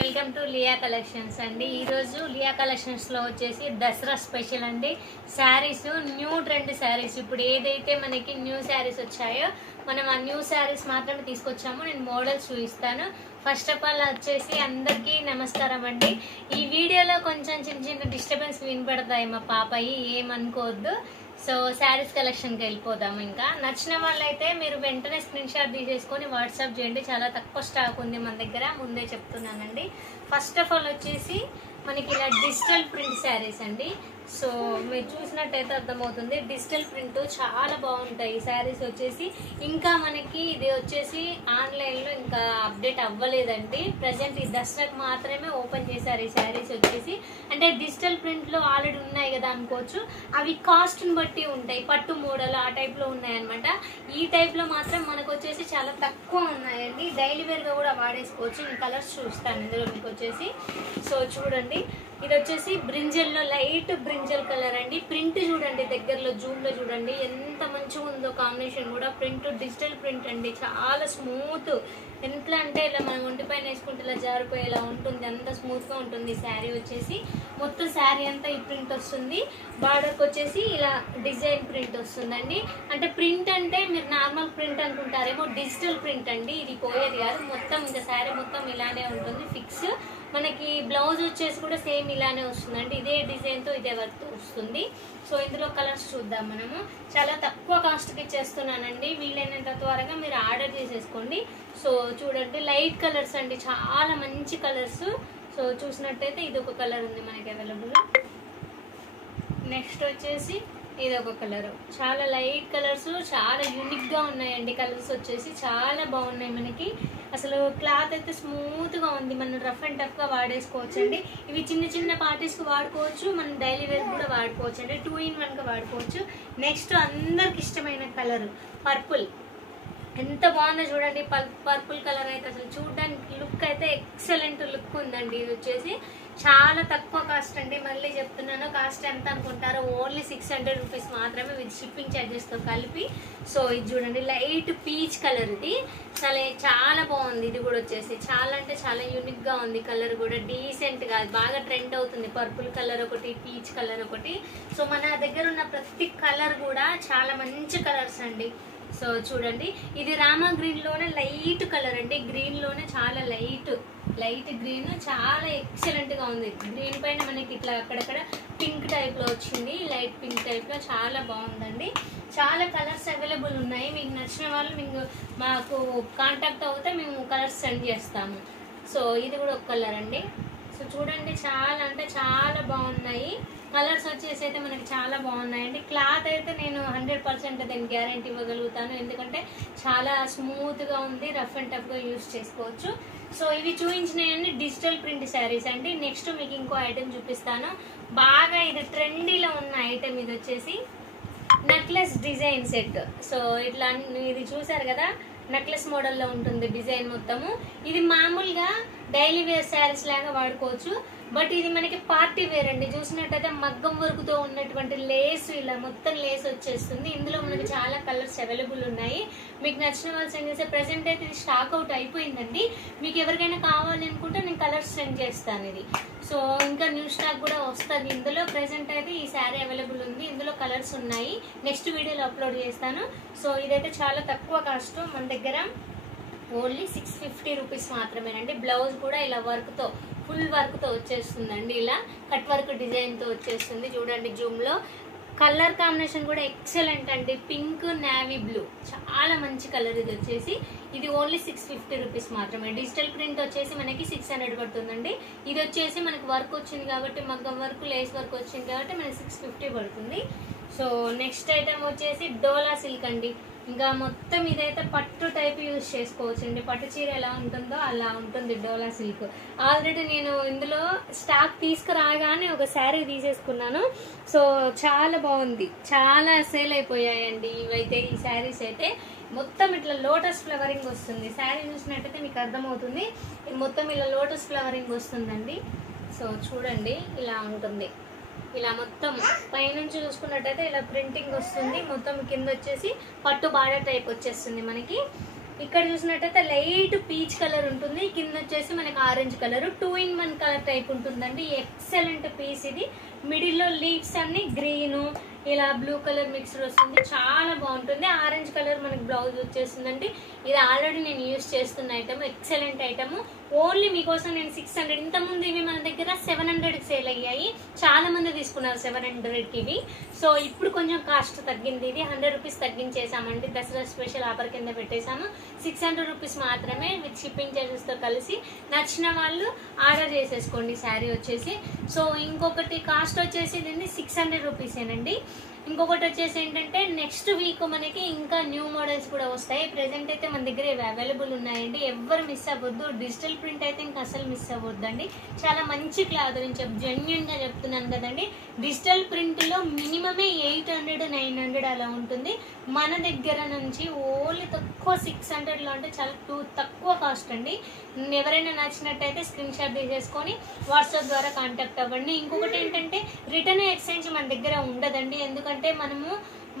Welcome to Liya collections అండి. ఈరోజు లియా కలెక్షన్స్లో వచ్చేసి దసరా స్పెషల్ అండి. శారీస్ న్యూ ట్రెండ్ శారీస్, ఇప్పుడు ఏదైతే మనకి న్యూ శారీస్ వచ్చాయో మనం ఆ న్యూ శారీస్ మాత్రమే తీసుకొచ్చాము. నేను మోడల్స్ చూపిస్తాను. ఫస్ట్ ఆఫ్ ఆల్ వచ్చేసి అందరికీ నమస్కారం అండి. ఈ వీడియోలో కొంచెం చిన్న చిన్న డిస్టర్బెన్స్ వినపడతాయి, మా పాపయి ఏమనుకోవద్దు. సో శారీస్ కలెక్షన్కి వెళ్ళిపోదాము. ఇంకా నచ్చిన వాళ్ళైతే మీరు వెంటనే స్క్రీన్ షాట్ తీసేసుకొని వాట్సాప్ చేయండి. చాలా తక్కువ స్టాక్ ఉంది మన దగ్గర, ముందే చెప్తున్నానండి. ఫస్ట్ ఆఫ్ ఆల్ వచ్చేసి మనకి ఇలా డిజిటల్ ప్రింట్ శారీస్ అండి. సో మీరు చూసినట్టయితే అర్థమవుతుంది, డిజిటల్ ప్రింట్ చాలా బాగుంటాయి ఈ శారీస్ వచ్చేసి. ఇంకా మనకి ఇది వచ్చేసి ఆన్లైన్లో ఇంకా అప్డేట్ అవ్వలేదండి. ప్రజెంట్ ఈ దసరాకు మాత్రమే ఓపెన్ చేశారు ఈ శారీస్ వచ్చేసి. అంటే డిజిటల్ ప్రింట్లో ఆల్రెడీ ఉన్నాయి కదా అనుకోవచ్చు, అవి కాస్ట్ని బట్టి ఉంటాయి. పట్టు మోడల్ ఆ టైప్లో ఉన్నాయన్నమాట. ఈ టైప్లో మాత్రం మనకు వచ్చేసి చాలా తక్కువ ఉన్నాయండి. డైలీ వేర్గా కూడా వాడేసుకోవచ్చు. నేను కలర్స్ చూస్తాను ఇందులో మీకు వచ్చేసి. సో చూడండి, ఇది వచ్చేసి బ్రింజల్లో లైట్ బ్రింజల్ కలర్ అండి. ప్రింట్ చూడండి, దగ్గరలో జూమ్లో చూడండి ఎంత మంచిగా ఉందో కాంబినేషన్ కూడా. ప్రింట్ డిజిటల్ ప్రింట్ అండి, చాలా స్మూత్. ఎట్లా అంటే ఇలా మనం ఒంటి పైన వేసుకుంటే ఇలా జారిపోయేలా ఉంటుంది, అంత స్మూత్గా ఉంటుంది శారీ వచ్చేసి. మొత్తం శారీ అంతా ఈ ప్రింట్ వస్తుంది. బార్డర్కి వచ్చేసి ఇలా డిజైన్ ప్రింట్ వస్తుందండి. అంటే ప్రింట్ అంటే మీరు నార్మల్ ప్రింట్ అనుకుంటారేమో, డిజిటల్ ప్రింట్ అండి. ఇది పోయేది కాదు, మొత్తం ఇంకా శారీ మొత్తం ఇలానే ఉంటుంది ఫిక్స్. మనకి బ్లౌజ్ వచ్చేసి కూడా సేమ్ ఇలానే వస్తుందండి. ఇదే డిజైన్తో ఇదే వర్క్ వస్తుంది. సో ఇందులో కలర్స్ చూద్దాం మనము. చాలా తక్కువ కాస్ట్కి ఇచ్చేస్తున్నానండి. వీలైనంత త్వరగా మీరు ఆర్డర్ చేసేసుకోండి. సో చూడండి, లైట్ కలర్స్ అండి, చాలా మంచి కలర్స్. సో చూసినట్టయితే ఇది ఒక కలర్ ఉంది మనకి అవైలబుల్. నెక్స్ట్ వచ్చేసి ఇది ఒక కలర్. చాలా లైట్ కలర్స్, చాలా యూనిక్గా ఉన్నాయండి. కలర్స్ వచ్చేసి చాలా బాగున్నాయి మనకి. అసలు క్లాత్ అయితే స్మూత్గా ఉంది, మనం రఫ్ అండ్ టఫ్గా వాడేసుకోవచ్చు అండి. ఇవి చిన్న చిన్న పార్టీస్కి వాడుకోవచ్చు, మనం డైలీ వేర్ కూడా వాడుకోవచ్చు అండి. 2 in 1గా వాడుకోవచ్చు. నెక్స్ట్ అందరికి ఇష్టమైన కలర్ పర్పుల్. ఎంత బాగుందో చూడండి, పర్పుల్ కలర్ అయితే అసలు చూడడానికి లుక్ అయితే ఎక్సలెంట్ లుక్ ఉందండి. ఇది వచ్చేసి చాలా తక్కువ కాస్ట్ అండి. మళ్ళీ చెప్తున్నాను, కాస్ట్ ఎంత అనుకుంటారో, ఓన్లీ 600 రూపీస్ మాత్రమే విత్ షిప్పింగ్ ఛార్జెస్తో కలిపి. సో ఇది చూడండి, లైట్ పీచ్ కలర్. ఇది చాలా బాగుంది. ఇది కూడా వచ్చేసి చాలా అంటే చాలా యూనిక్గా ఉంది. కలర్ కూడా డీసెంట్గా బాగా ట్రెండ్ అవుతుంది. పర్పుల్ కలర్ ఒకటి, పీచ్ కలర్ ఒకటి. సో మన దగ్గర ఉన్న ప్రతి కలర్ కూడా చాలా మంచి కలర్స్ అండి. సో చూడండి, ఇది రామా గ్రీన్ లోనే లైట్ కలర్ అండి. గ్రీన్ లోనే చాలా లైట్ గ్రీన్, చాలా ఎక్సలెంట్ గా ఉంది. గ్రీన్ పైన మనకి ఇట్లా అక్కడక్కడ పింక్ టైప్ లో వచ్చింది, లైట్ పింక్ టైప్ లో చాలా బాగుందండి. చాలా కలర్స్ అవైలబుల్ ఉన్నాయి. మీకు నచ్చిన వాళ్ళు మీకు మాకు కాంటాక్ట్ అవుతే మేము కలర్స్ సెండ్ చేస్తాము. సో ఇది కూడా ఒక కలర్ అండి. సో చూడండి, చాలా అంటే చాలా బాగున్నాయి. కలర్స్ వచ్చేసి అయితే మనకి చాలా బాగున్నాయండి. క్లాత్ అయితే నేను 100% దీనికి గ్యారెంటీ ఇవ్వగలుగుతాను, ఎందుకంటే చాలా స్మూత్గా ఉంది, రఫ్ అండ్ టఫ్గా యూజ్ చేసుకోవచ్చు. సో ఇవి చూపించినాయండి డిజిటల్ ప్రింట్ శారీస్ అండి. నెక్స్ట్ మీకు ఇంకో ఐటెం చూపిస్తాను. బాగా ఇది ట్రెండీలో ఉన్న ఐటెం. ఇది వచ్చేసి నెక్లెస్ డిజైన్ సెట్. సో ఇట్లా ఇది చూసారు కదా, నెక్లెస్ మోడల్లో ఉంటుంది డిజైన్ మొత్తము. ఇది మామూలుగా డైలీ వేర్ శారీస్ లాగా వాడుకోవచ్చు, బట్ ఇది మనకి పార్టీ వేర్ అండి. చూసినట్టయితే మగ్గం వర్క్తో ఉన్నటువంటి లేస్, ఇలా మొత్తం లేస్ వచ్చేస్తుంది. ఇందులో మనకి చాలా కలర్స్ అవైలబుల్ ఉన్నాయి. మీకు నచ్చిన వాళ్ళు సెండ్ చేస్తే, ప్రెసెంట్ అయితే ఇది స్టాక్ అవుట్ అయిపోయిందండి. మీకు ఎవరికైనా కావాలి అనుకుంటే నేను కలర్స్ సెండ్ చేస్తాను ఇది. సో ఇంకా న్యూ స్టాక్ కూడా వస్తుంది ఇందులో. ప్రెసెంట్ అయితే ఈ శారీ అవైలబుల్ ఉంది, ఇందులో కలర్స్ ఉన్నాయి. నెక్స్ట్ వీడియోలో అప్లోడ్ చేస్తాను. సో ఇదైతే చాలా తక్కువ కాస్ట్ మన దగ్గర, ఓన్లీ 650 రూపీస్ మాత్రమేనండి. బ్లౌజ్ కూడా ఇలా వర్క్తో, ఫుల్ వర్క్తో వచ్చేస్తుందండి. ఇలా కట్ వర్క్ డిజైన్తో వచ్చేస్తుంది. చూడండి జూమ్లో. కలర్ కాంబినేషన్ కూడా ఎక్సలెంట్ అండి. పింక్ నేవీ బ్లూ, చాలా మంచి కలర్. ఇది వచ్చేసి ఇది ఓన్లీ 650 రూపీస్ మాత్రమే. డిజిటల్ ప్రింట్ వచ్చేసి మనకి 600 పడుతుందండి. ఇది వచ్చేసి మనకి వర్క్ వచ్చింది కాబట్టి, మగ్గం వర్క్, లేస్ వర్క్ వచ్చింది కాబట్టి మనకి 650 పడుతుంది. సో నెక్స్ట్ ఐటమ్ వచ్చేసి డోలా సిల్క్ అండి. ఇంకా మొత్తం ఇదైతే పట్టు టైప్ యూజ్ చేసుకోవచ్చు అండి. పట్టు చీర ఎలా ఉంటుందో అలా ఉంటుంది డోలా సిల్క్. ఆల్రెడీ నేను ఇందులో స్టాక్ తీసుకురాగానే ఒక శారీ తీసేసుకున్నాను. సో చాలా బాగుంది, చాలా సేల్ అయిపోయాయండి ఇవైతే. ఈ శారీస్ అయితే మొత్తం ఇట్లా లోటస్ ఫ్లవరింగ్ వస్తుంది. శారీ చూసినట్టయితే మీకు అర్థమవుతుంది, మొత్తం ఇలా లోటస్ ఫ్లవరింగ్ వస్తుందండి. సో చూడండి, ఇలా ఉంటుంది. ఇలా మొత్తం పైనుంచి చూసుకున్నట్టయితే ఇలా ప్రింటింగ్ వస్తుంది. మొత్తం కింద వచ్చేసి పట్టు బార్డర్ టైప్ వచ్చేస్తుంది మనకి. ఇక్కడ చూసినట్టయితే లైట్ పీచ్ కలర్ ఉంటుంది, కింద వచ్చేసి మనకి orange colour 2-in-1 colour type ఉంటుందండి. ఎక్సలెంట్ పీస్ ఇది. మిడిల్ లో లీవ్స్ అన్ని గ్రీన్ ఇలా బ్లూ కలర్ మిక్స్డ్ వస్తుంది, చాలా బాగుంటుంది. ఆరెంజ్ కలర్ మనకి బ్లౌజ్ వచ్చేస్తుందండి. ఇది ఆల్రెడీ నేను యూజ్ చేస్తున్న ఐటమ్, ఎక్సలెంట్ ఐటమ్. ఓన్లీ మీకోసం నేను 600, ఇంతకుముందు ఇవి మన దగ్గర 700కి సేల్ అయ్యాయి, చాలా మంది తీసుకున్నారు 700కి ఇవి. సో ఇప్పుడు కొంచెం కాస్ట్ తగ్గింది, ఇది 100 రూపీస్ తగ్గించేసామండి. దసరా స్పెషల్ ఆఫర్ కింద పెట్టేసాము. 600 రూపీస్ మాత్రమే విత్ షిప్పింగ్ చార్జెస్ తో కలిసి. నచ్చిన వాళ్ళు ఆర్డర్ చేసేసుకోండి శారీ వచ్చేసి. సో ఇంకొకటి కాస్ట్ వచ్చేసి దీన్ని 600 రూపీసేనండి. ఇంకొకటి వచ్చేసి ఏంటంటే నెక్స్ట్ వీక్ మనకి ఇంకా న్యూ మోడల్స్ కూడా వస్తాయి. ప్రెసెంట్ అయితే మన దగ్గర ఇవి అవైలబుల్ ఉన్నాయండి, ఎవ్వరు మిస్ అవ్వద్దు. డిజిటల్ ప్రింట్ అయితే ఇంకా అసలు మిస్ అవ్వద్దండి. చాలా మంచి క్లాత్, నేను జెన్యూన్ గా చెప్తున్నాను కదండి. డిజిటల్ ప్రింట్ లో మినిమమే 800-900 అలా ఉంటుంది. మన దగ్గర నుంచి ఓన్లీ తక్కువ 600 లో, అంటే చాలా తక్కువ కాస్ట్ అండి. ఎవరైనా నచ్చినట్టయితే స్క్రీన్ షాట్ తీసేసుకొని వాట్సాప్ ద్వారా కాంటాక్ట్ అవ్వండి. ఇంకొకటి ఏంటంటే రిటర్న్ ఎక్స్చేంజ్ మన దగ్గర ఉండదండి, ఎందుకంటే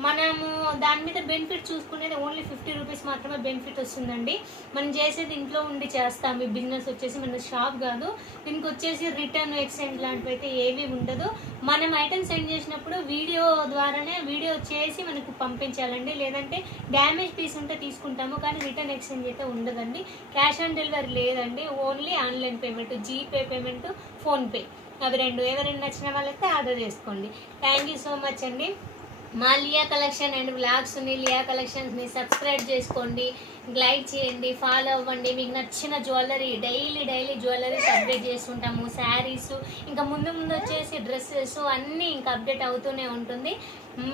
మనము దాని మీద బెనిఫిట్ చూసుకునేది ఓన్లీ 50 రూపీస్ మాత్రమే బెనిఫిట్ వస్తుందండి. మనం చేసేది ఇంట్లో ఉండి చేస్తాం, ఈ బిజినెస్ వచ్చేసి మన షాప్ కాదు. దీనికి వచ్చేసి రిటర్న్ ఎక్స్చేంజ్ లాంటివి అయితే ఏవి ఉండదు. మనం ఐటమ్ సెండ్ చేసినప్పుడు వీడియో ద్వారానే వీడియో చేసి మనకు పంపించాలండి, లేదంటే డ్యామేజ్ పీస్ ఉంటే తీసుకుంటాము, కానీ రిటర్న్ ఎక్స్చేంజ్ అయితే ఉండదండి. క్యాష్ ఆన్ డెలివరీ లేదండి, only online payment, GPay payment, PhonePe, అవి రెండు. ఎవరైనా నచ్చిన వాళ్ళైతే ఆర్డర్ చేసుకోండి. థ్యాంక్ యూ సో మచ్ అండి. మా Liya collection and blogs Liya కలెక్షన్స్ని subscribe చేసుకోండి, లైక్ చేయండి, ఫాలో అవ్వండి. మీకు నచ్చిన జ్యువెలరీ డైలీ జ్యువెలరీస్ అప్డేట్ చేస్తుంటాము, శారీస్, ఇంకా ముందు వచ్చేసి డ్రెస్సెస్ అన్నీ ఇంకా అప్డేట్ అవుతూనే ఉంటుంది.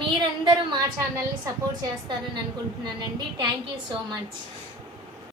మీరందరూ మా ఛానల్ని సపోర్ట్ చేస్తారని అనుకుంటున్నానండి. Thank you so much.